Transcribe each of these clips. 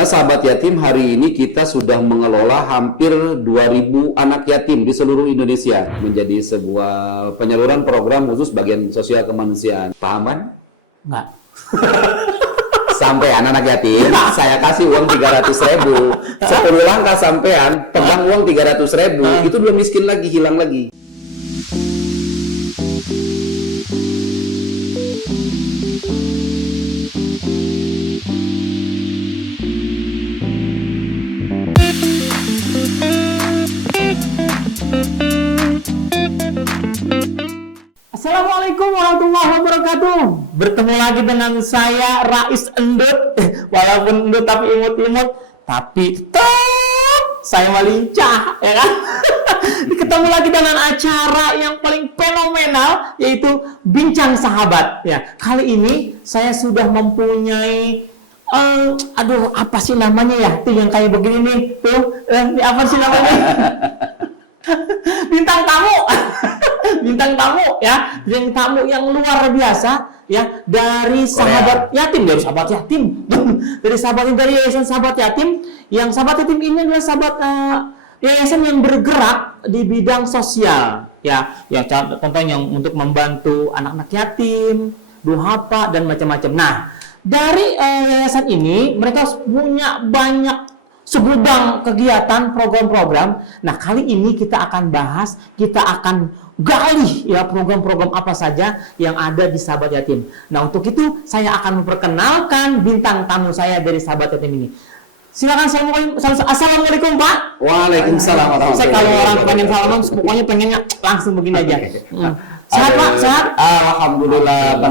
Karena sahabat yatim hari ini kita sudah mengelola hampir 2.000 anak yatim di seluruh Indonesia menjadi sebuah penyaluran program khusus bagian sosial kemanusiaan. Paham kan? Enggak. Sampai anak yatim, saya kasih uang 300.000. 10 langkah sampean, pegang uang 300.000, itu belum miskin lagi, hilang lagi. Assalamualaikum warahmatullahi wabarakatuh. Bertemu lagi dengan saya Rais Endut. Walaupun endut tapi imut-imut, tapi tetap saya malincah, ya kan? Ketemu lagi dengan acara yang paling fenomenal, yaitu Bincang Sahabat. Ya, kali ini saya sudah mempunyai apa sih namanya ya? Tuh yang kayak begini nih, tuh, apa sih namanya? Bintang tamu. Bintang tamu ya, bintang tamu yang luar biasa ya, dari sahabat yatim, dari sahabat yatim. Dari sahabat dari yayasan sahabat yatim, yang sahabat yatim ini adalah sahabat yayasan yang bergerak di bidang sosial ya, yang contohnya yang untuk membantu anak-anak yatim, duafa dan macam-macam. Nah, dari yayasan ini mereka punya banyak segudang kegiatan, program-program. Nah, kali ini kita akan bahas, kita akan gali ya program-program apa saja yang ada di sahabat yatim. Nah, untuk itu saya akan memperkenalkan bintang tamu saya dari sahabat yatim ini. Silakan, assalamualaikum Pak. Waalaikumsalam warahmatullahi wabarakatuh. Saya kalau orang pengen salaman, pokoknya pengennya langsung begini aja. Sehat Pak, sehat? Alhamdulillah,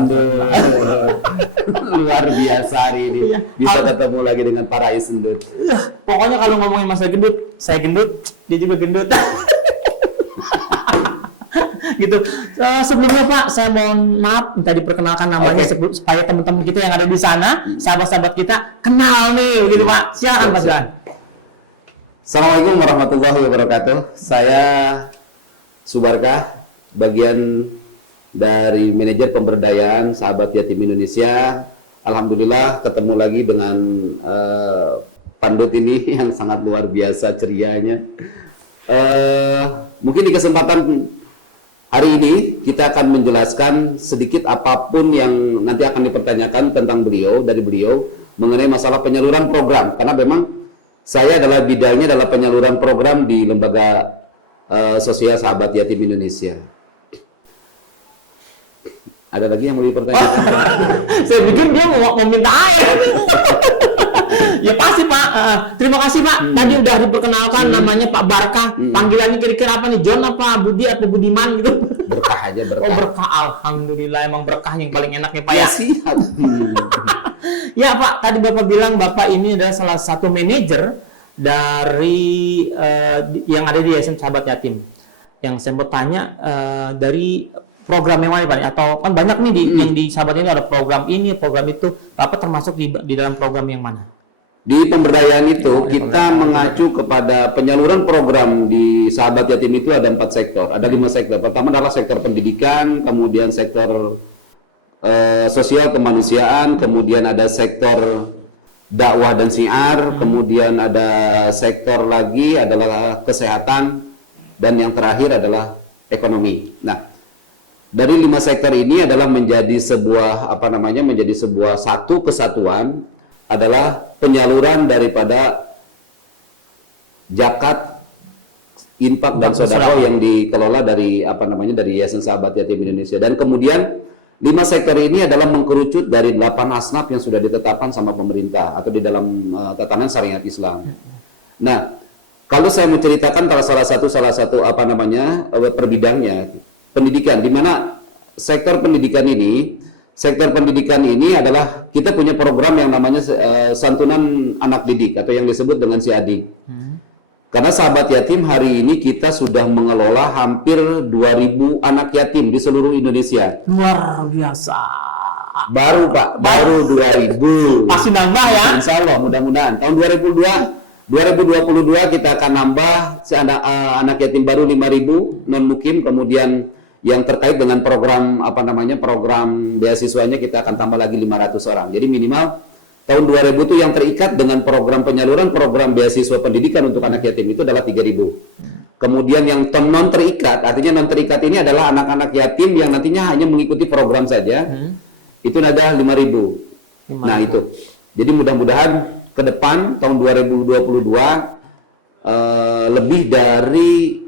luar biasa hari ini. Bisa ketemu lagi dengan para Isendut. Pokoknya kalau ngomongin masalah gendut, saya gendut, dia juga gendut. Gitu. Sebelumnya Pak, saya mohon maaf minta diperkenalkan namanya supaya teman-teman kita yang ada di sana, sahabat-sahabat kita kenal nih, gitu Pak. Silakan Pak, silakan. Assalamualaikum warahmatullahi wabarakatuh. Saya Subarkah, bagian dari manajer pemberdayaan sahabat yatim Indonesia. Alhamdulillah ketemu lagi dengan pandut ini yang sangat luar biasa cerianya. Mungkin di kesempatan hari ini kita akan menjelaskan sedikit apapun yang nanti akan dipertanyakan tentang dari beliau mengenai masalah penyaluran program, karena memang saya adalah bidangnya adalah penyaluran program di lembaga sosial sahabat yatim Indonesia. Ada lagi yang mau dipertanyakan? Saya pikir dia mau minta air. Ya pasti Pak. Terima kasih Pak. Tadi udah diperkenalkan namanya Pak Barkah. Panggilannya kira-kira apa nih? John apa Budi atau Budiman gitu? Berkah aja, berkah. Oh, berkah. Alhamdulillah, emang berkah yang paling enak ya Pak ya. Siap. Ya Pak, tadi Bapak bilang Bapak ini adalah salah satu manajer dari yang ada di Yayasan Sahabat Yatim. Yang saya mau tanya dari program yang mana Pak? Atau kan banyak nih yang di Sahabat ini ada program ini, program itu. Bapak termasuk di dalam program yang mana? Di pemberdayaan itu kita mengacu kepada penyaluran program di sahabat yatim itu ada 4 sektor, ada 5 sektor. Pertama adalah sektor pendidikan, kemudian sektor sosial kemanusiaan, kemudian ada sektor dakwah dan syiar, kemudian ada sektor lagi adalah kesehatan, dan yang terakhir adalah ekonomi. Nah, dari 5 sektor ini adalah menjadi sebuah menjadi sebuah satu kesatuan adalah penyaluran daripada zakat, infak dan sedekah yang dikelola dari dari Yayasan Sahabat Yatim Indonesia. Dan kemudian 5 sektor ini adalah mengkerucut dari 8 asnaf yang sudah ditetapkan sama pemerintah atau di dalam tatanan syariat Islam. Nah, kalau saya menceritakan salah satu per bidangnya pendidikan, di mana sektor pendidikan ini adalah kita punya program yang namanya santunan anak didik atau yang disebut dengan si adik. Karena sahabat yatim hari ini kita sudah mengelola hampir 2.000 anak yatim di seluruh Indonesia. Luar biasa. Baru Pak, baru 2.000. Pasti nambah ya. Insya Allah, mudah-mudahan. Tahun 2022 kita akan nambah anak yatim baru 5.000 non mukim, kemudian yang terkait dengan program program beasiswanya kita akan tambah lagi 500 orang. Jadi minimal tahun 2000 itu yang terikat dengan program penyaluran program beasiswa pendidikan untuk anak yatim itu adalah 3.000. Kemudian yang non terikat, artinya non terikat ini adalah anak-anak yatim yang nantinya hanya mengikuti program saja, itu ada 5.000. Nah itu, jadi mudah-mudahan ke depan tahun 2022 lebih dari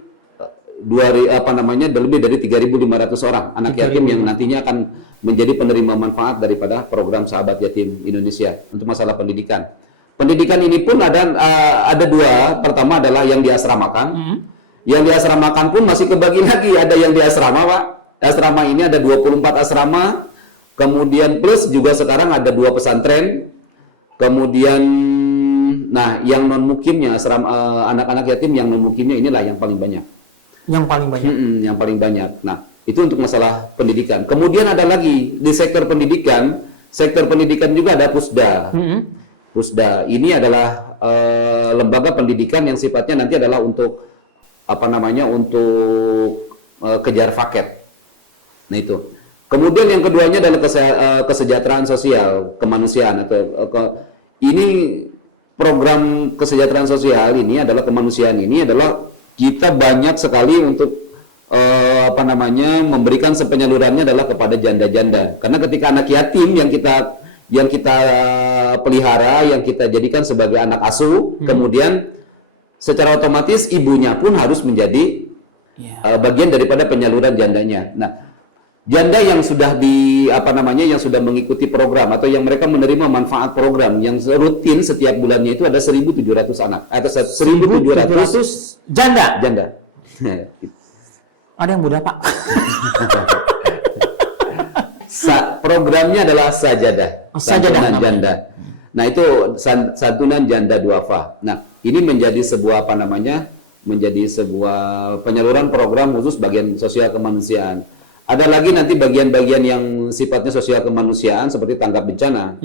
lebih dari 3.500 orang anak yatim yang nantinya akan menjadi penerima manfaat daripada program Sahabat Yatim Indonesia untuk masalah pendidikan. Pendidikan ini pun ada dua, pertama adalah yang diasramakan. Yang diasramakan pun masih kebagi lagi, ada yang di asrama, Pak. Asrama ini ada 24 asrama, kemudian plus juga sekarang ada 2 pesantren, kemudian nah yang non mukimnya anak-anak yatim yang non mukimnya inilah yang paling banyak. Yang paling banyak. Yang paling banyak. Nah itu untuk masalah pendidikan. Kemudian ada lagi di sektor pendidikan juga ada Pusda. Pusda ini adalah lembaga pendidikan yang sifatnya nanti adalah untuk untuk kejar paket. Nah itu. Kemudian yang keduanya adalah kesejahteraan sosial kemanusiaan ini program kesejahteraan sosial ini adalah kemanusiaan ini adalah kita banyak sekali untuk memberikan penyalurannya adalah kepada janda-janda. Karena ketika anak yatim yang kita pelihara, yang kita jadikan sebagai anak asuh, kemudian secara otomatis ibunya pun harus menjadi bagian daripada penyaluran jandanya. Nah, janda yang sudah yang sudah mengikuti program atau yang mereka menerima manfaat program yang rutin setiap bulannya itu ada 1.700 anak atau 1.700 janda. Ada yang muda, Pak. Programnya adalah sajadah, santunan janda. Nah, itu santunan janda duafa. Nah, ini menjadi sebuah menjadi sebuah penyaluran program khusus bagian sosial kemanusiaan. Ada lagi nanti bagian-bagian yang sifatnya sosial kemanusiaan seperti tanggap bencana,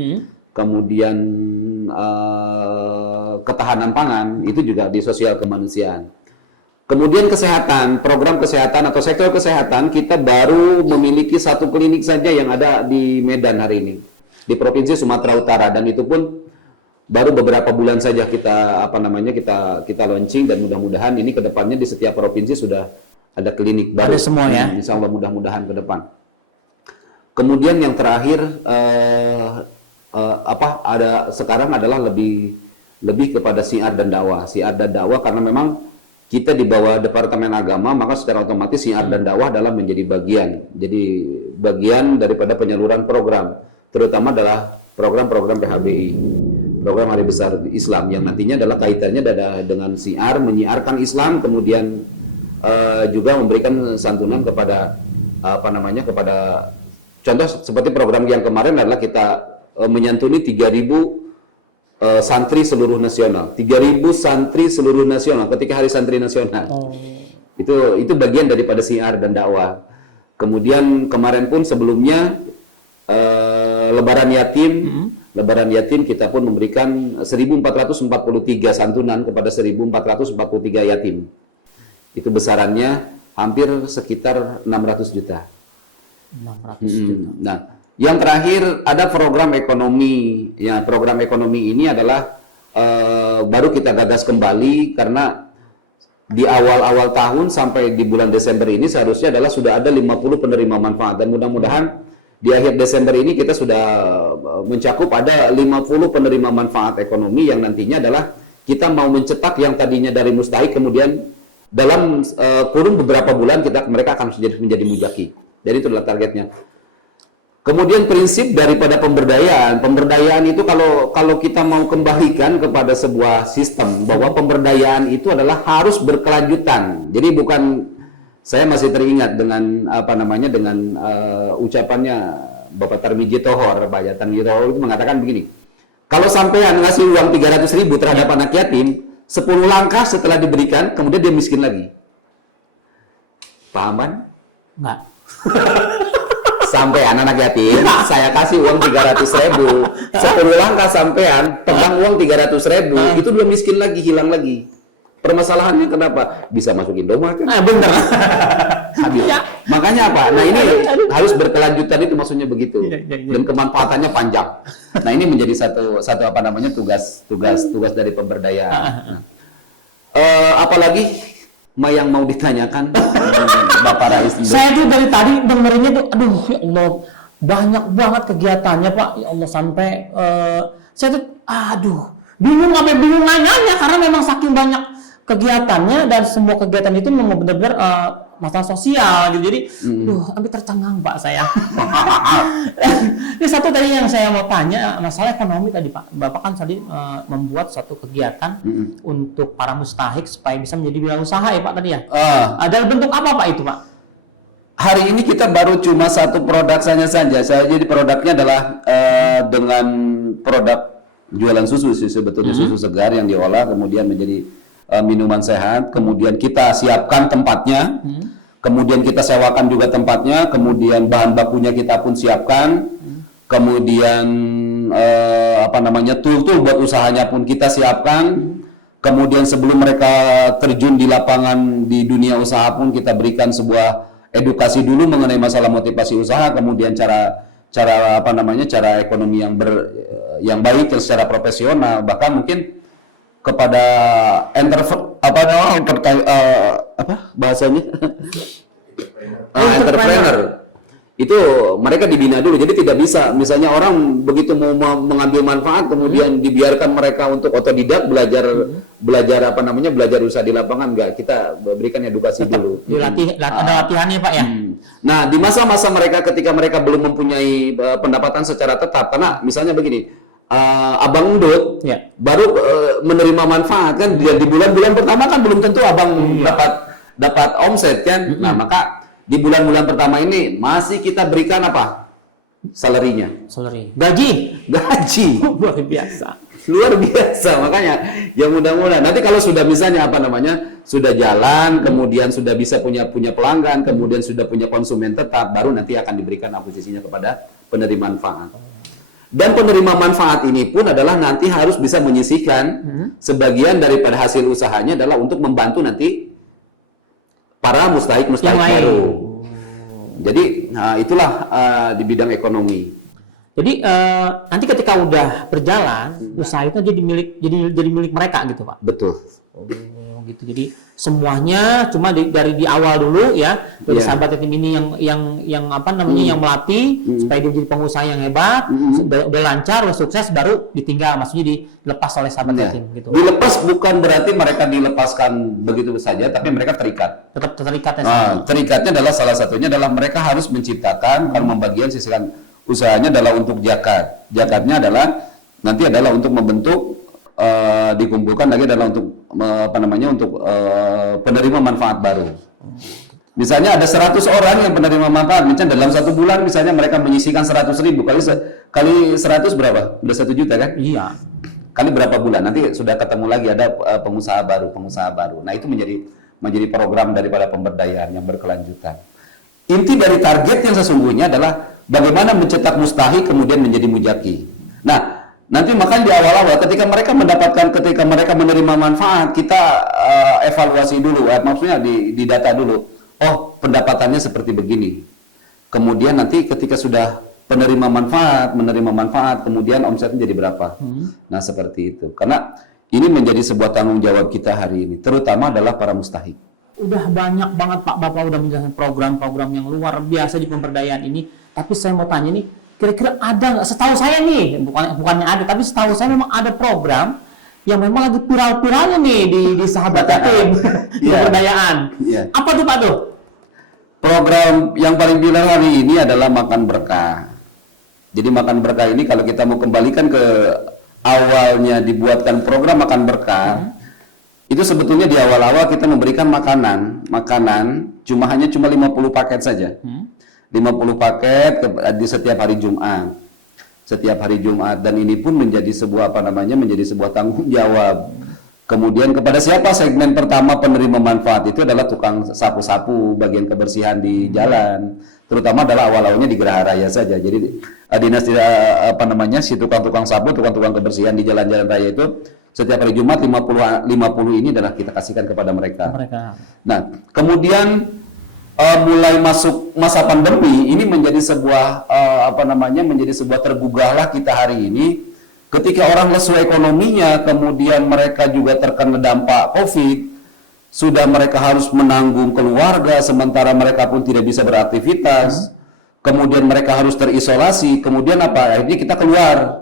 kemudian ketahanan pangan, itu juga di sosial kemanusiaan. Kemudian kesehatan, program kesehatan atau sektor kesehatan, kita baru memiliki 1 klinik saja yang ada di Medan hari ini, di Provinsi Sumatera Utara, dan itu pun baru beberapa bulan saja kita kita launching, dan mudah-mudahan ini ke depannya di setiap provinsi sudah ada klinik baru. Ada semua ya. Insya Allah mudah-mudahan ke depan. Kemudian yang terakhir sekarang adalah lebih kepada siar dan dakwah. Siar dan dakwah karena memang kita di bawah Departemen Agama, maka secara otomatis siar dan dakwah adalah menjadi bagian. Jadi bagian daripada penyaluran program, terutama adalah program-program PHBI, program Hari Besar Islam yang nantinya adalah kaitannya dengan siar, menyiarkan Islam, kemudian juga memberikan santunan kepada kepada contoh seperti program yang kemarin adalah kita menyantuni 3.000 santri seluruh nasional, 3.000 santri seluruh nasional ketika Hari Santri Nasional. Itu bagian daripada siar dan dakwah. Kemudian kemarin pun sebelumnya Lebaran Yatim kita pun memberikan 1.443 santunan kepada 1.443 yatim. Itu besarannya hampir sekitar 600 juta. 600 juta. Nah, yang terakhir ada program ekonomi. Ya, program ekonomi ini adalah baru kita gagas kembali karena di awal-awal tahun sampai di bulan Desember ini seharusnya adalah sudah ada 50 penerima manfaat, dan mudah-mudahan di akhir Desember ini kita sudah mencakup ada 50 penerima manfaat ekonomi yang nantinya adalah kita mau mencetak yang tadinya dari mustahik, kemudian dalam kurun beberapa bulan mereka akan menjadi mujaki. Jadi itu adalah targetnya. Kemudian prinsip daripada pemberdayaan itu kalau kita mau kembalikan kepada sebuah sistem bahwa pemberdayaan itu adalah harus berkelanjutan. Jadi bukan, saya masih teringat dengan ucapannya Bapak Tarmiji Tohor, Pak Tarmiji Tohor itu mengatakan begini, kalau sampean ngasih uang 300.000 terhadap anak yatim, 10 langkah setelah diberikan, kemudian dia miskin lagi. Paham kan? Enggak. Sampai anak yatim, saya kasih uang 300.000, 10 langkah sampean pegang uang 300.000, itu dia miskin lagi, hilang lagi. Permasalahannya kenapa? Bisa masuk Indomaret kan? Bener. Habis. Ya. Makanya apa? Nah ini harus berkelanjutan itu maksudnya begitu. Iya. Dan kemanfaatannya panjang. Nah ini menjadi satu apa namanya tugas dari pemberdayaan. Apalagi yang mau ditanyakan Bapak Rais? Saya tuh dari tadi dengerinnya tuh, aduh ya Allah, banyak banget kegiatannya Pak. Ya Allah sampai saya tuh, bingung nanyanya karena memang saking banyak kegiatannya dan semua kegiatan itu memang benar-benar masalah sosial gitu. Jadi, hampir tercengang Pak saya. Ini satu tadi yang saya mau tanya, masalah ekonomi tadi Pak. Bapak kan tadi membuat satu kegiatan untuk para mustahik supaya bisa menjadi wirausaha ya Pak tadi ya. Ada bentuk apa Pak itu Pak? Hari ini kita baru cuma satu produk saja. Jadi produknya adalah dengan produk jualan susu sih sebetulnya, susu segar yang diolah kemudian menjadi minuman sehat, kemudian kita siapkan tempatnya, kemudian kita sewakan juga tempatnya, kemudian bahan bakunya kita pun siapkan, kemudian tool buat usahanya pun kita siapkan, kemudian sebelum mereka terjun di lapangan di dunia usaha pun kita berikan sebuah edukasi dulu mengenai masalah motivasi usaha, kemudian cara ekonomi yang baik yang secara profesional, bahkan mungkin kepada entrepreneur itu mereka dibina dulu. Jadi tidak bisa misalnya orang begitu mau mengambil manfaat kemudian dibiarkan mereka untuk otodidak belajar usaha di lapangan. Enggak, kita berikan edukasi dulu. Ada latihannya Pak ya. Nah, di masa-masa mereka ketika mereka belum mempunyai pendapatan secara tetap, karena misalnya begini, Abang Ndut baru menerima manfaat kan di bulan-bulan pertama kan belum tentu Abang dapat omset kan. Nah, maka di bulan-bulan pertama ini masih kita berikan apa? Salary. Gaji. Luar biasa. Makanya ya mudah-mudahan nanti kalau sudah misalnya sudah jalan, kemudian sudah bisa punya pelanggan, kemudian sudah punya konsumen tetap, baru nanti akan diberikan akuisisinya kepada penerima manfaat. Dan penerima manfaat ini pun adalah nanti harus bisa menyisihkan sebagian daripada hasil usahanya adalah untuk membantu nanti para mustahik baru. Jadi itulah di bidang ekonomi. Jadi nanti ketika udah berjalan usaha itu jadi milik mereka gitu Pak. Betul. Gitu. Jadi semuanya cuma dari di awal dulu ya dari sahabat yatim ini yang melatih supaya dia jadi pengusaha yang hebat, udah lancar, udah sukses, baru ditinggal, maksudnya dilepas oleh sahabat yatim gitu. Dilepas bukan berarti mereka dilepaskan begitu saja, tapi mereka terikat. Tetap terikat ya. Terikatnya adalah salah satunya adalah mereka harus menciptakan kalau membagian sisihkan usahanya adalah untuk zakat. Zakatnya adalah nanti adalah untuk membentuk dikumpulkan lagi adalah untuk penerima manfaat baru. Misalnya ada 100 orang yang penerima manfaat, misalnya dalam satu bulan misalnya mereka menyisihkan 100.000 kali 100 berapa? Udah 1 juta kan? Iya. Kali berapa bulan? Nanti sudah ketemu lagi ada pengusaha baru. Nah itu menjadi program daripada pemberdayaan yang berkelanjutan. Inti dari target yang sesungguhnya adalah bagaimana mencetak mustahik kemudian menjadi mujaki. Nah, nanti makanya di awal-awal ketika mereka menerima manfaat, kita evaluasi dulu, maksudnya di data dulu. Oh, pendapatannya seperti begini. Kemudian nanti ketika sudah menerima manfaat, kemudian omsetnya jadi berapa. Nah, seperti itu. Karena ini menjadi sebuah tanggung jawab kita hari ini, terutama adalah para mustahik. Udah banyak banget Pak, Bapak udah menjelaskan program-program yang luar biasa di pemberdayaan ini. Tapi saya mau tanya nih, kira-kira ada nggak, setahu saya nih, bukannya ada, tapi setahu saya memang ada program yang memang lagi viral-viralnya nih di sahabat yatim pemberdayaan. Apa tuh Pak tuh? Program yang paling viral hari ini adalah Makan Berkah. Jadi Makan Berkah ini kalau kita mau kembalikan ke awalnya dibuatkan program Makan Berkah, itu sebetulnya di awal-awal kita memberikan makanan cuma 50 paket saja. 50 paket di setiap hari Jumat, dan ini pun menjadi sebuah tanggung jawab. Kemudian kepada siapa segmen pertama penerima manfaat itu adalah tukang sapu-sapu, bagian kebersihan di jalan, terutama adalah awal-awalnya di Geraha Raya saja. Jadi dinas si tukang-tukang sapu, tukang-tukang kebersihan di jalan-jalan raya itu Setiap hari Jumat 50 ini adalah kita kasihkan kepada mereka. Nah, kemudian mulai masuk masa pandemi ini menjadi sebuah menjadi sebuah tergugahlah kita hari ini ketika orang lesu ekonominya, kemudian mereka juga terkena dampak Covid, sudah mereka harus menanggung keluarga sementara mereka pun tidak bisa beraktivitas. Kemudian mereka harus terisolasi, kemudian apa? Akhirnya kita keluar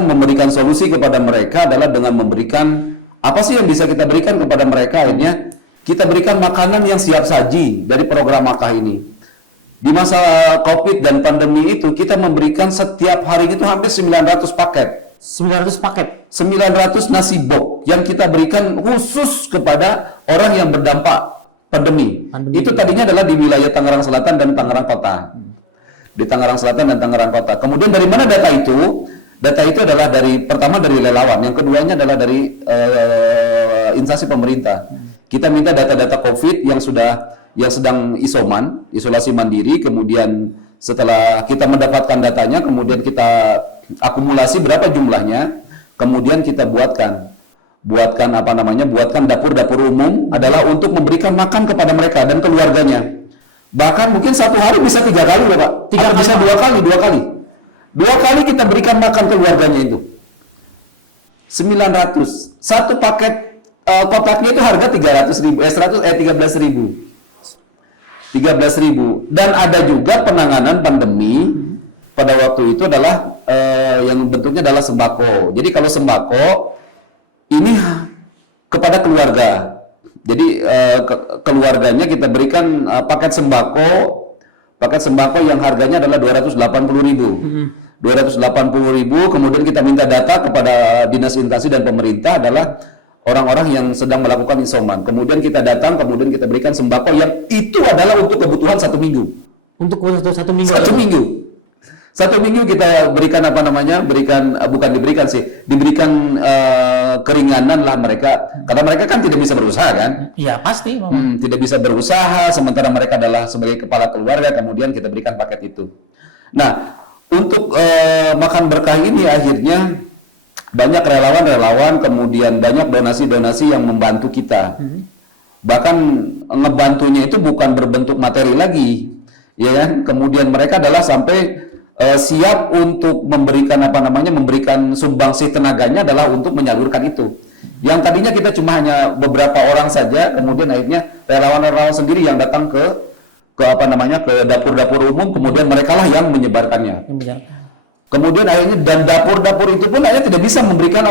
memberikan solusi kepada mereka adalah dengan memberikan apa sih yang bisa kita berikan kepada mereka. Akhirnya kita berikan makanan yang siap saji dari program Makkah ini. Di masa Covid dan pandemi itu kita memberikan setiap hari itu hampir 900 paket. 900 nasi box yang kita berikan khusus kepada orang yang berdampak pandemi. Itu tadinya adalah di wilayah Tangerang Selatan dan Tangerang Kota. Di Tangerang Selatan dan Tangerang Kota. Kemudian dari mana data itu? Data itu adalah pertama dari relawan, yang keduanya adalah dari instansi pemerintah. Kita minta data-data COVID yang sedang isolasi mandiri, kemudian setelah kita mendapatkan datanya, kemudian kita akumulasi berapa jumlahnya, kemudian kita buatkan dapur-dapur umum adalah untuk memberikan makan kepada mereka dan keluarganya. Bahkan mungkin satu hari bisa 3 kali ya Pak, bisa 2 kali. 2 kali kita berikan makan keluarganya itu. 900. Satu paket kotaknya itu harga 13.000. Dan ada juga penanganan pandemi pada waktu itu adalah yang bentuknya adalah sembako. Jadi kalau sembako ini kepada keluarga. Jadi keluarganya kita berikan paket sembako yang harganya adalah 280.000. 280.000, kemudian kita minta data kepada dinas instansi dan pemerintah adalah orang-orang yang sedang melakukan isoman. Kemudian kita datang, kemudian kita berikan sembako yang itu adalah untuk kebutuhan 1 minggu. Untuk 1 minggu. 1 minggu. 1 minggu kita berikan diberikan keringanan lah mereka, karena mereka kan tidak bisa berusaha kan? Iya pasti. Tidak bisa berusaha, sementara mereka adalah sebagai kepala keluarga, kemudian kita berikan paket itu. Nah, untuk makan berkah ini akhirnya banyak relawan-relawan, kemudian banyak donasi-donasi yang membantu kita. Bahkan ngebantunya itu bukan berbentuk materi lagi, ya kan? Kemudian mereka adalah sampai siap untuk memberikan memberikan sumbangsih tenaganya adalah untuk menyalurkan itu. Yang tadinya kita cuma hanya beberapa orang saja, kemudian akhirnya relawan-relawan sendiri yang datang ke dapur-dapur umum, kemudian mereka lah yang menyebarkannya. Kemudian akhirnya dan dapur-dapur itu pun akhirnya tidak bisa memberikan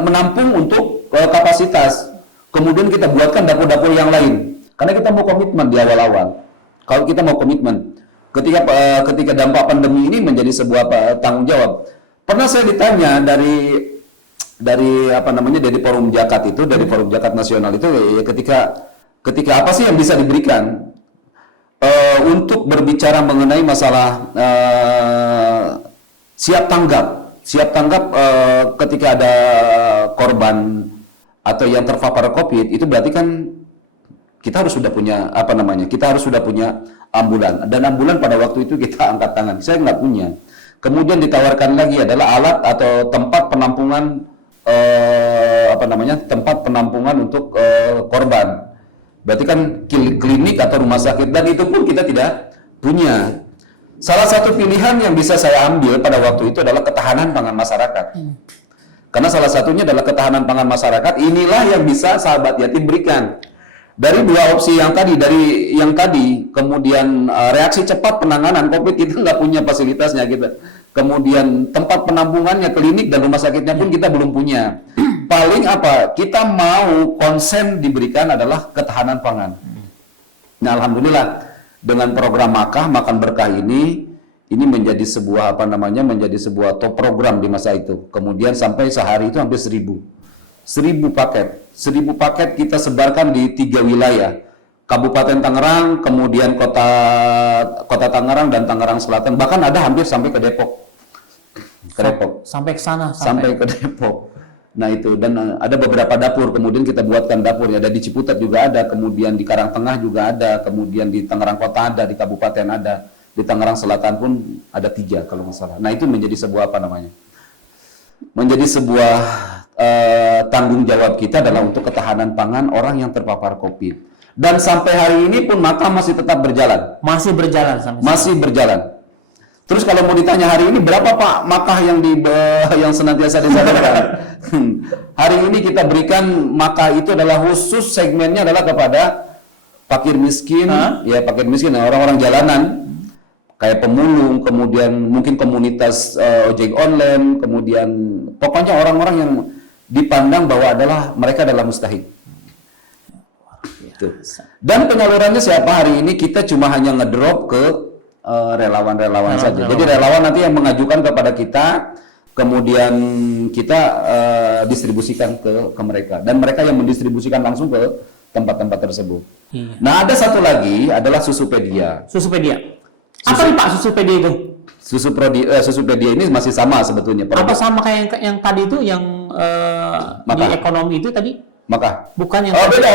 menampung untuk kapasitas. Kemudian kita buatkan dapur-dapur yang lain. Karena kita mau komitmen di awal-awal. Kalau kita mau komitmen, ketika dampak pandemi ini menjadi sebuah tanggung jawab. Pernah saya ditanya dari Forum Zakat itu, dari Forum Zakat Nasional itu, ketika apa sih yang bisa diberikan? Untuk berbicara mengenai masalah siap tanggap ketika ada korban atau yang terpapar COVID, itu berarti kan kita harus sudah punya ambulan, dan ambulan pada waktu itu kita angkat tangan, saya nggak punya. Kemudian ditawarkan lagi adalah alat atau tempat penampungan untuk korban. Berarti kan klinik atau rumah sakit, dan itu pun kita tidak punya. Salah satu pilihan yang bisa saya ambil pada waktu itu adalah ketahanan pangan masyarakat. Karena salah satunya adalah ketahanan pangan masyarakat, inilah yang bisa sahabat yatim berikan. Dari 2 opsi yang tadi, kemudian reaksi cepat penanganan COVID kita nggak punya fasilitasnya gitu. Kemudian tempat penampungannya, klinik dan rumah sakitnya pun kita belum punya. Paling kita mau konsen diberikan adalah ketahanan pangan. Nah, alhamdulillah dengan program makan berkah ini menjadi sebuah top program di masa itu. Kemudian sampai sehari itu hampir 1.000 paket kita sebarkan di 3 wilayah. Kabupaten Tangerang, kemudian kota Tangerang dan Tangerang Selatan, bahkan ada hampir sampai ke Depok. Sampai ke sana, sampai ke Depok. Nah itu, dan ada beberapa dapur, kemudian kita buatkan dapurnya, ada di Ciputat juga ada, kemudian di Karangtengah juga ada, kemudian di Tangerang Kota ada, di Kabupaten ada, di Tangerang Selatan pun ada 3 kalau nggak salah. Nah itu menjadi sebuah menjadi sebuah tanggung jawab kita adalah untuk ketahanan pangan orang yang terpapar COVID. Dan sampai hari ini pun maka masih tetap berjalan. Masih berjalan sampai Masih berjalan. Terus kalau mau ditanya hari ini berapa Pak makah yang senantiasa disalurkan? Hari ini kita berikan makah itu adalah khusus segmennya adalah kepada fakir miskin, ya fakir miskin, orang-orang jalanan, kayak pemulung, kemudian mungkin komunitas ojek online, kemudian pokoknya orang-orang yang dipandang bahwa mereka adalah mustahik. Itu. Dan penyalurannya siapa hari ini kita cuma hanya ngedrop ke relawan-relawan saja. Jadi relawan nanti yang mengajukan kepada kita, kemudian kita distribusikan ke mereka, dan mereka yang mendistribusikan langsung ke tempat-tempat tersebut. Iya. Nah, ada satu lagi adalah Susupedia. Susupedia. Apa nih Pak Susupedia itu? Susupedia ini masih sama sebetulnya. Apa sama kayak yang tadi itu yang di ekonomi itu tadi? Maka bukan yang beda.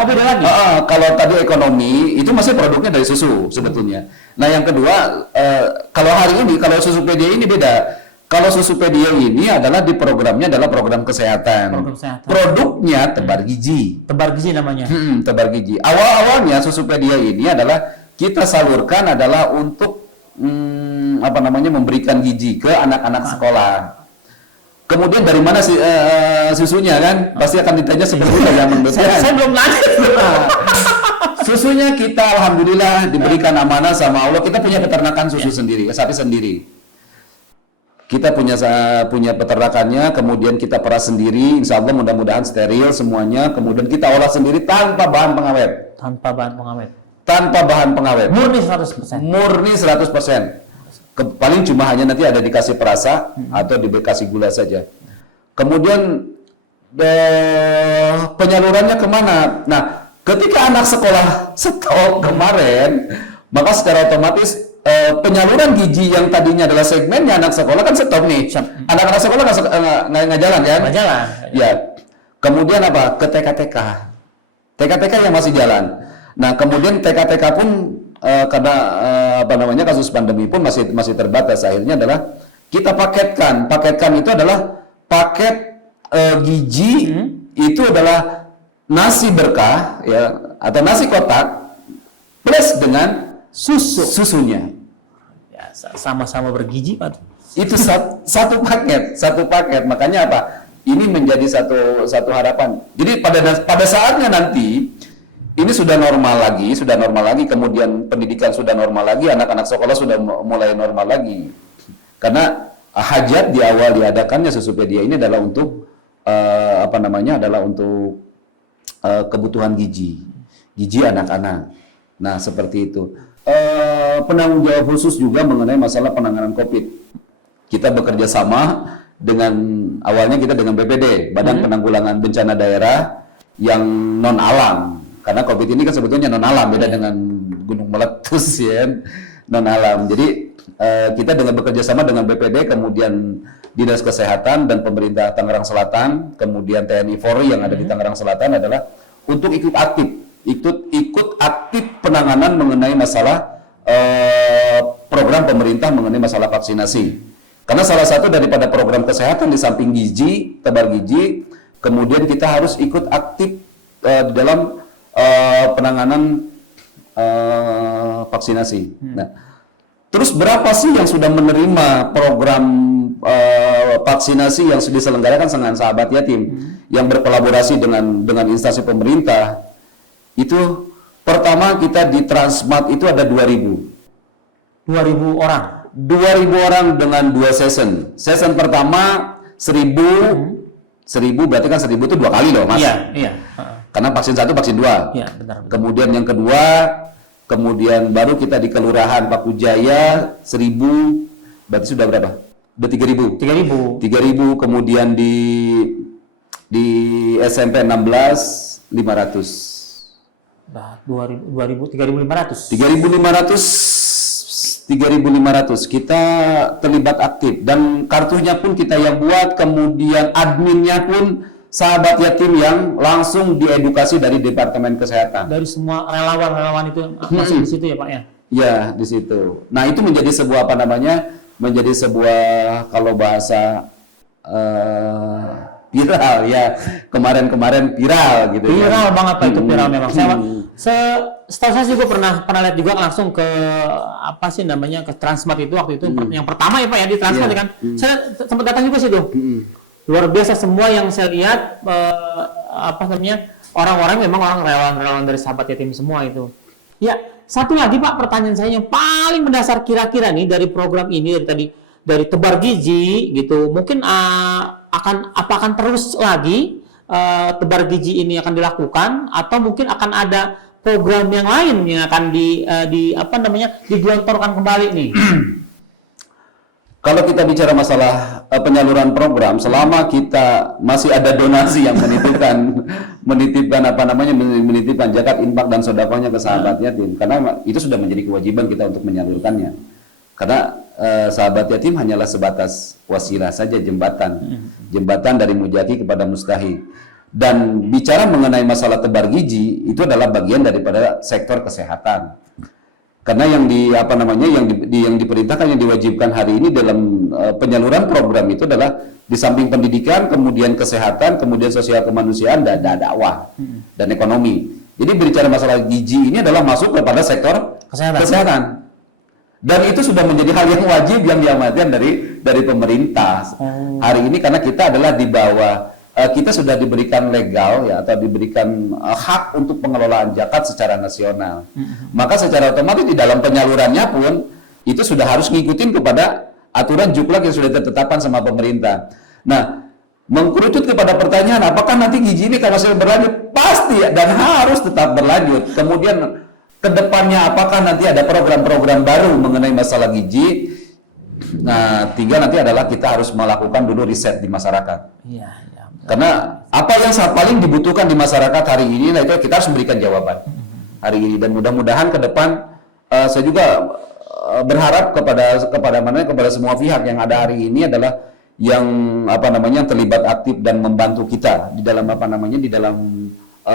Oh, beda lagi. Kalau tadi ekonomi itu masih produknya dari susu sebetulnya. Nah, yang kedua kalau hari ini kalau Susupedia ini beda. Kalau Susupedia ini adalah di programnya adalah program kesehatan. Produknya tebar gizi. Tebar gizi namanya. Tebar gizi. Awal-awalnya Susupedia ini adalah kita salurkan adalah untuk memberikan gizi ke anak-anak sekolah. Kemudian dari mana susunya kan? Pasti akan ditanya seperti itu yang saya belum nanya. Susunya kita alhamdulillah diberikan amanah sama Allah. Kita punya peternakan susu sendiri, sapi sendiri. Kita punya peternakannya, kemudian kita peras sendiri, insya Allah mudah-mudahan steril semuanya, kemudian kita olah sendiri tanpa bahan pengawet. Tanpa bahan pengawet. Tanpa bahan pengawet. Murni 100%. Murni 100%. Paling cuma hanya nanti ada dikasih perasa atau dikasih gula saja. Kemudian penyalurannya kemana? Nah, ketika anak sekolah stop kemarin, maka secara otomatis penyaluran gizi yang tadinya adalah segmennya anak sekolah kan stop nih. Anak-anak sekolah nggak jalan kan? Nggak jalan. Ya. Kemudian apa? Ke TK-TK. TK-TK yang masih jalan. Nah, kemudian TK-TK pun karena kasus pandemi pun masih terbatas. Akhirnya adalah kita paketkan. Paketkan itu adalah paket gizi itu adalah nasi berkah ya atau nasi kotak plus dengan susunya. Ya, sama-sama bergizi Pak. Itu satu paket. Makanya apa? Ini menjadi satu harapan. Jadi pada saatnya nanti ini sudah normal lagi, kemudian pendidikan sudah normal lagi, anak-anak sekolah sudah mulai normal lagi. Karena hajat di awal diadakannya Susupedia ini adalah untuk untuk kebutuhan gizi anak-anak. Nah, seperti itu. Penanggung jawab khusus juga mengenai masalah penanganan COVID. Kita bekerja sama awalnya kita dengan BPD, Badan Penanggulangan Bencana Daerah yang non alam. Karena COVID ini kan sebetulnya non alam, beda dengan gunung meletus ya, non alam. Jadi kita bekerja sama dengan BPD, kemudian Dinas Kesehatan dan pemerintah Tangerang Selatan, kemudian TNI Polri yang ada di Tangerang Selatan adalah untuk ikut aktif penanganan mengenai masalah program pemerintah mengenai masalah vaksinasi. Karena salah satu daripada program kesehatan di samping gizi, tebar gizi, kemudian kita harus ikut aktif dalam penanganan vaksinasi. Nah, terus berapa sih yang sudah menerima program vaksinasi yang sudah diselenggarakan dengan Sahabat Yatim yang berkolaborasi dengan instansi pemerintah? Itu pertama kita di Transmart itu ada 2.000 orang. 2.000 orang dengan 2 season. Season pertama 1.000 berarti kan 1.000 itu 2 kali loh, Mas. Iya. Karena vaksin 1, vaksin 2. Iya, benar. Kemudian yang kedua, kemudian baru kita di Kelurahan Paku Jaya 1.000, berarti sudah berapa? Udah 3.000. 3.000, kemudian di SMP 16 500. Nah, 3.500 kita terlibat aktif dan kartunya pun kita yang buat, kemudian adminnya pun Sahabat Yatim yang langsung diedukasi dari Departemen Kesehatan. Dari semua relawan itu masuk di situ ya Pak ya? Ya, di situ. Nah, itu menjadi sebuah menjadi sebuah kalau bahasa Viral ya, kemarin-kemarin viral gitu. Viral kan. banget Pak, itu viral memang. Setahu saya juga pernah lihat juga langsung ke apa sih namanya, ke Transmart itu waktu itu yang pertama ya Pak ya, di Transmart Iya. kan. Saya sempat datang juga sih tuh. Luar biasa semua yang saya lihat, apa namanya, orang-orang memang orang relawan-relawan dari sahabat yatim semua itu. Ya, satu lagi Pak, pertanyaan saya yang paling mendasar kira-kira nih dari program ini dari tebar gizi gitu, mungkin akan terus lagi tebar gizi ini akan dilakukan, atau mungkin akan ada program yang lain yang akan digelontorkan kembali nih. Kalau kita bicara masalah penyaluran program, selama kita masih ada donasi yang menitipkan zakat, infak dan sedekahnya ke sahabat yatim, karena itu sudah menjadi kewajiban kita untuk menyalurkannya. Karena sahabat yatim hanyalah sebatas wasilah saja, jembatan dari mujaki kepada mustahik. Dan bicara mengenai masalah tebar gizi, itu adalah bagian daripada sektor kesehatan. Karena yang diperintahkan, yang diwajibkan hari ini dalam penyaluran program itu adalah di samping pendidikan, kemudian kesehatan, kemudian sosial kemanusiaan, dan dakwah dan ekonomi. Jadi berbicara masalah gizi ini adalah masuk kepada sektor kesehatan. Dan itu sudah menjadi hal yang wajib yang diamanatkan dari pemerintah hari ini, karena kita adalah di bawah, kita sudah diberikan legal ya, atau diberikan hak untuk pengelolaan zakat secara nasional. Maka secara otomatis di dalam penyalurannya pun itu sudah harus ngikutin kepada aturan juklak yang sudah ditetapkan sama pemerintah. Nah, mengkerucut kepada pertanyaan apakah nanti gizi ini masih berlanjut? Pasti dan harus tetap berlanjut. Kemudian kedepannya apakah nanti ada program-program baru mengenai masalah gizi? Nah, tinggal nanti adalah kita harus melakukan dulu riset di masyarakat. Iya. Karena apa yang paling dibutuhkan di masyarakat hari ini, nah itu kita harus memberikan jawaban hari ini. Dan mudah-mudahan ke depan saya juga berharap kepada semua pihak yang ada hari ini adalah yang terlibat aktif dan membantu kita di dalam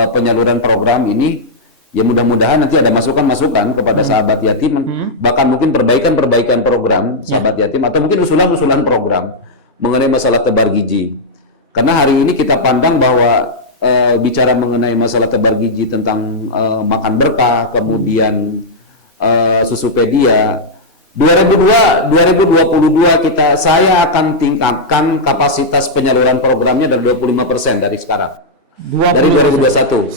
penyaluran program ini. Ya mudah-mudahan nanti ada masukan-masukan kepada sahabat yatim, bahkan mungkin perbaikan program sahabat yatim, atau mungkin usulan-usulan program mengenai masalah tebar gizi. Karena hari ini kita pandang bahwa bicara mengenai masalah tebar gizi tentang makan berkah, kemudian Susupedia, 2022 saya akan tingkatkan kapasitas penyaluran programnya dari 25% dari sekarang. Dari 2021.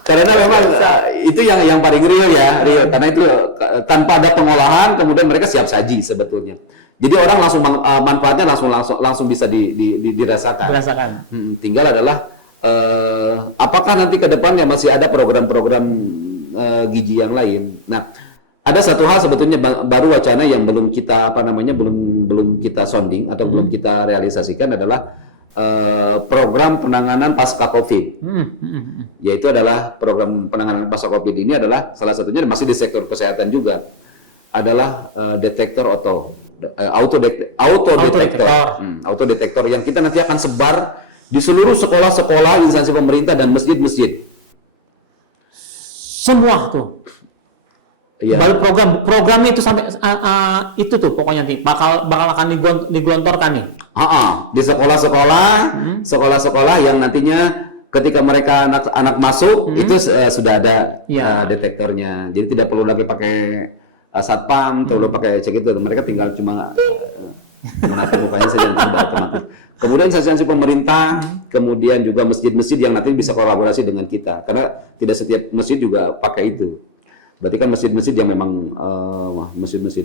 Karena memang itu yang paling real ya, karena itu tanpa ada pengolahan kemudian mereka siap saji sebetulnya. Jadi orang langsung manfaatnya langsung bisa dirasakan. Tinggal adalah apakah nanti ke depannya masih ada program-program gizi yang lain. Nah, ada satu hal sebetulnya baru wacana yang belum kita belum kita sounding atau belum kita realisasikan adalah program penanganan pasca COVID, yaitu adalah program penanganan pasca COVID ini adalah salah satunya masih di sektor kesehatan juga, adalah autodetektor yang kita nanti akan sebar di seluruh sekolah-sekolah, instansi pemerintah dan masjid-masjid. Semua tuh. Iya. Baru program itu sampai itu tuh pokoknya nanti bakal akan digelontorkan nih. Di sekolah-sekolah yang nantinya ketika mereka anak masuk itu sudah ada detektornya. Jadi tidak perlu lagi pakai satpam, tidak perlu pakai cek itu. Mereka tinggal cuma menatap mukanya saja dan otomatis. Kemudian instansi pemerintah, kemudian juga masjid-masjid yang nanti bisa kolaborasi dengan kita. Karena tidak setiap masjid juga pakai itu. Berarti kan masjid-masjid yang memang masjid-masjid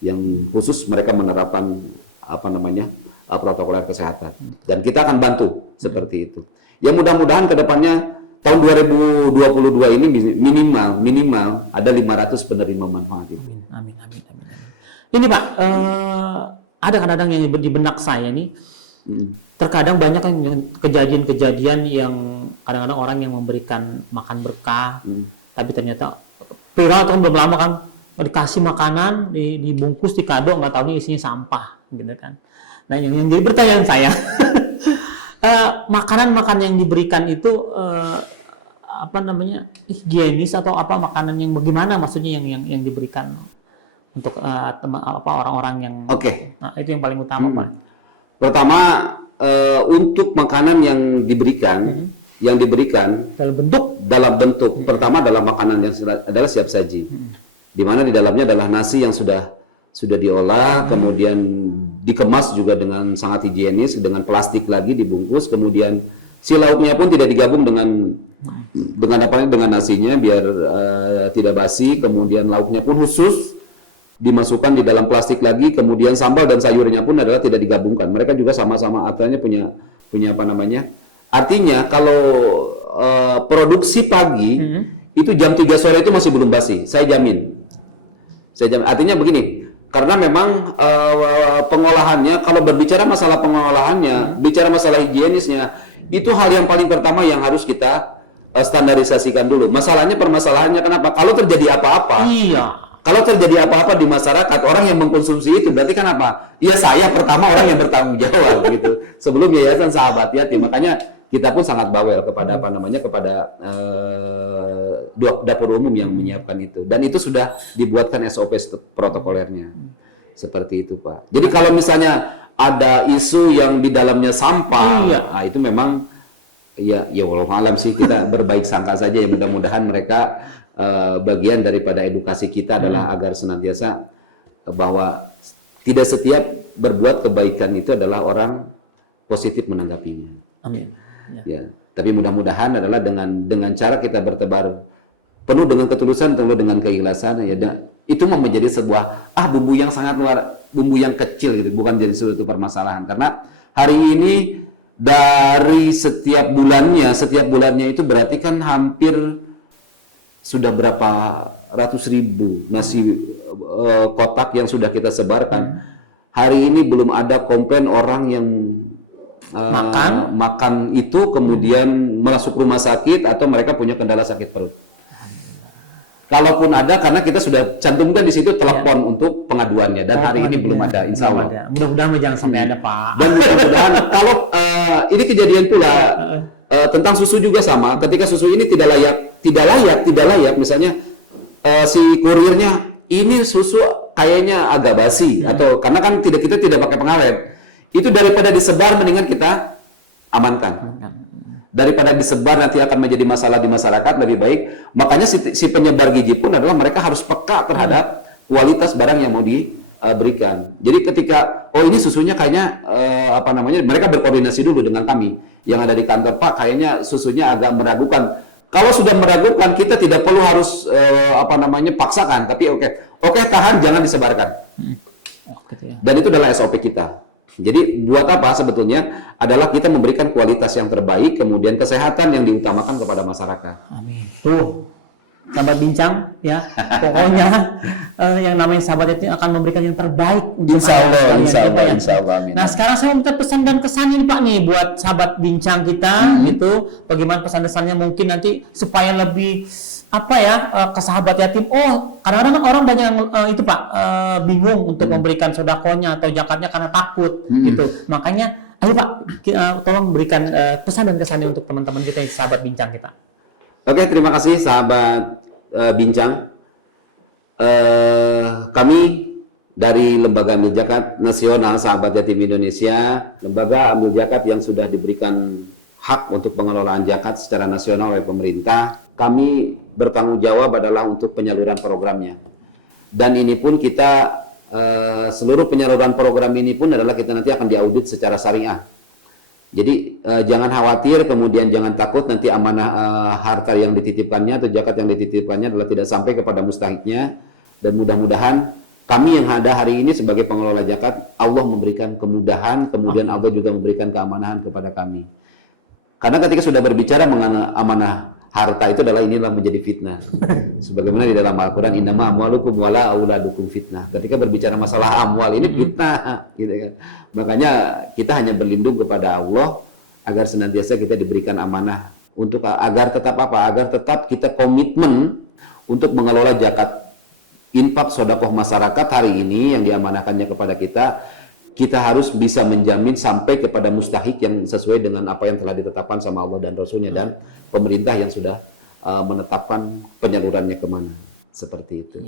yang khusus mereka menerapkan protokol kesehatan, dan kita akan bantu seperti itu. Ya mudah-mudahan ke depannya tahun 2022 ini minimal ada 500 penerima manfaat itu. Amin. Ini Pak, ada kadang-kadang yang di benak saya nih, terkadang banyak kan kejadian-kejadian yang kadang-kadang orang yang memberikan makan berkah, tapi ternyata viral kan belum lama kan dikasih makanan, dibungkus, dikado, nggak tahu ini isinya sampah, gitu kan. Nah yang jadi pertanyaan saya, makanan-makanan yang diberikan itu higienis atau apa, makanan yang bagaimana maksudnya yang diberikan? untuk orang-orang yang Oke. Nah, itu yang paling utama Pak. Pertama, untuk makanan yang diberikan, dalam bentuk pertama adalah makanan yang adalah siap saji, di mana di dalamnya adalah nasi yang sudah diolah, kemudian dikemas juga dengan sangat higienis, dengan plastik lagi dibungkus, kemudian si lauknya pun tidak digabung dengan nasinya biar tidak basi, kemudian lauknya pun khusus dimasukkan di dalam plastik lagi, kemudian sambal dan sayurnya pun adalah tidak digabungkan. Mereka juga sama-sama artinya punya apa namanya? Artinya kalau produksi pagi itu jam 3 sore itu masih belum basi, saya jamin. Artinya begini, karena memang pengolahannya, kalau berbicara masalah pengolahannya, bicara masalah higienisnya, itu hal yang paling pertama yang harus kita standarisasikan dulu. Permasalahannya kenapa? Kalau terjadi apa-apa, kalau terjadi apa-apa di masyarakat, orang yang mengkonsumsi itu berarti kan apa? Ya saya pertama orang yang bertanggung jawab gitu. Sebelum Yayasan Sahabat Yatim, makanya kita pun sangat bawel kepada kepada dapur umum yang menyiapkan itu. Dan itu sudah dibuatkan SOP protokolernya. Seperti itu, Pak. Jadi kalau misalnya ada isu yang di dalamnya sampah, nah itu memang ya walau alam sih, kita berbaik sangka saja ya, mudah-mudahan mereka bagian daripada edukasi kita adalah agar senantiasa bahwa tidak setiap berbuat kebaikan itu adalah orang positif menanggapinya. Amin. Ya, tapi mudah-mudahan adalah dengan cara kita bertebar penuh dengan ketulusan, penuh dengan keikhlasan, ya itu menjadi sebuah bumbu yang sangat bumbu yang kecil gitu, bukan jadi suatu permasalahan. Karena hari ini dari setiap bulannya itu berarti kan hampir sudah berapa ratus ribu nasi kotak yang sudah kita sebarkan. Hari ini belum ada komplain orang yang makan itu kemudian masuk rumah sakit atau mereka punya kendala sakit perut. Kalaupun ada, karena kita sudah cantumkan di situ telepon untuk pengaduannya, dan hari ini belum ada, insya Allah. Mudah-mudahan jangan sampai ada, Pak. Dan mudah-mudahan kalau ini kejadian pula tentang susu juga sama. Ketika susu ini tidak layak, misalnya si kurirnya ini susu kayaknya agak basi, atau karena kan kita tidak pakai pengawet, itu daripada disebar mendingan kita amankan. Daripada disebar nanti akan menjadi masalah di masyarakat, lebih baik. Makanya si penyebar gizi pun adalah mereka harus peka terhadap kualitas barang yang mau diberikan. Jadi ketika ini susunya kayaknya mereka berkoordinasi dulu dengan kami yang ada di kantor, Pak, kayaknya susunya agak meragukan. Kalau sudah meragukan, kita tidak perlu harus paksakan, tapi oke, tahan, jangan disebarkan. Dan itu adalah SOP kita. Jadi buat apa sebetulnya adalah kita memberikan kualitas yang terbaik, kemudian kesehatan yang diutamakan kepada masyarakat. Amin. Tuh, sahabat bincang ya, pokoknya yang namanya sahabat itu akan memberikan yang terbaik untuk Insya Allah. Amin. Nah, sekarang saya minta pesan dan kesan ini Pak nih buat sahabat bincang kita gitu, bagaimana pesan-pesannya mungkin nanti supaya lebih ke sahabat yatim. Kadang-kadang orang banyak yang itu Pak bingung untuk memberikan sodakonya atau zakatnya karena takut gitu. Makanya ayo Pak, tolong berikan pesan dan kesannya untuk teman-teman kita yang sahabat bincang kita. Oke, terima kasih sahabat bincang. Kami dari Lembaga Amil Zakat Nasional Sahabat Yatim Indonesia, lembaga amil zakat yang sudah diberikan hak untuk pengelolaan zakat secara nasional oleh pemerintah, kami bertanggung jawab adalah untuk penyaluran programnya. Dan ini pun kita, seluruh penyaluran program ini pun adalah kita nanti akan diaudit secara syariah. Jadi jangan khawatir, kemudian jangan takut nanti amanah harta yang dititipkannya atau zakat yang dititipkannya adalah tidak sampai kepada mustahiknya. Dan mudah-mudahan kami yang ada hari ini sebagai pengelola zakat, Allah memberikan kemudahan, kemudian Allah juga memberikan keamanahan kepada kami. Karena ketika sudah berbicara mengenai amanah harta itu inilah menjadi fitnah. Sebagaimana di dalam Al-Quran, innama amwalukum wala auladukum fitnah. Ketika berbicara masalah amwal ini fitnah, gitu kan. Makanya kita hanya berlindung kepada Allah agar senantiasa kita diberikan amanah untuk agar tetap Agar tetap kita komitmen untuk mengelola zakat, infak, sedekah masyarakat hari ini yang diamanahkannya kepada kita harus bisa menjamin sampai kepada mustahik yang sesuai dengan apa yang telah ditetapkan sama Allah dan Rasulnya dan pemerintah yang sudah menetapkan penyalurannya kemana. Seperti itu.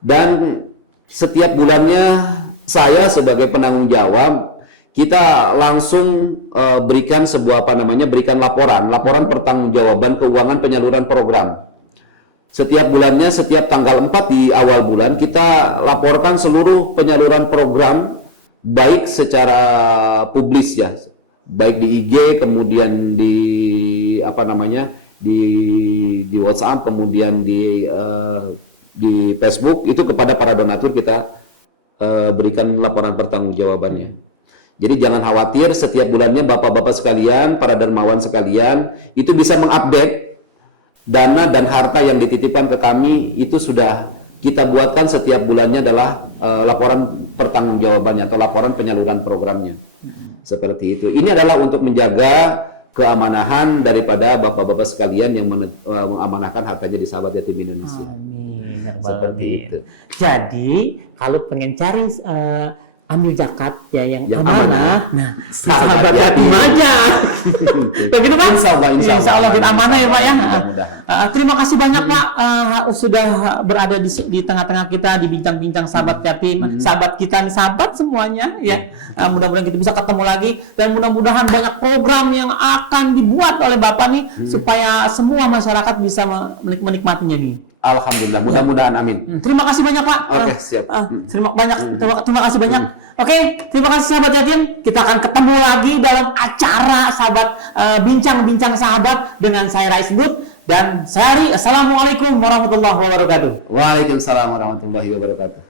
Dan setiap bulannya saya sebagai penanggung jawab, kita langsung berikan sebuah berikan laporan pertanggungjawaban keuangan penyaluran program. Setiap bulannya, setiap tanggal 4 di awal bulan, kita laporkan seluruh penyaluran program, baik secara publis ya, baik di IG, kemudian di di WhatsApp, kemudian di Facebook, itu kepada para donatur kita berikan laporan pertanggungjawabannya. Jadi jangan khawatir, setiap bulannya bapak-bapak sekalian, para dermawan sekalian, itu bisa mengupdate dana dan harta yang dititipkan ke kami, itu sudah kita buatkan setiap bulannya adalah laporan pertanggungjawabannya atau laporan penyaluran programnya. Seperti itu. Ini adalah untuk menjaga keamanahan daripada bapak-bapak sekalian yang mengamanahkan hartanya di Sahabat Yatim Indonesia. Amin. Seperti itu. Jadi kalau pengen cari ambil zakat ya yang amanah, nah Sahabat Yatim Yatim aja. Begitu Pak? Insya Allah kita amanah ya Pak ya. Mudah-mudahan. Terima kasih banyak Pak sudah berada di tengah-tengah kita di bincang-bincang Sahabat Yatim, sahabat kita nih, sahabat semuanya ya. Mudah-mudahan kita bisa ketemu lagi dan mudah-mudahan banyak program yang akan dibuat oleh Bapak nih supaya semua masyarakat bisa menikmatinya nih. Alhamdulillah, mudah-mudahan amin. Terima kasih banyak Pak. Oke, siap. Terima kasih banyak. Oke, terima kasih Sahabat Yatim. Kita akan ketemu lagi dalam acara Sahabat Bincang-Bincang Sahabat dengan saya Rais Bud dan saya Ari. Assalamualaikum warahmatullahi wabarakatuh. Waalaikumsalam warahmatullahi wabarakatuh.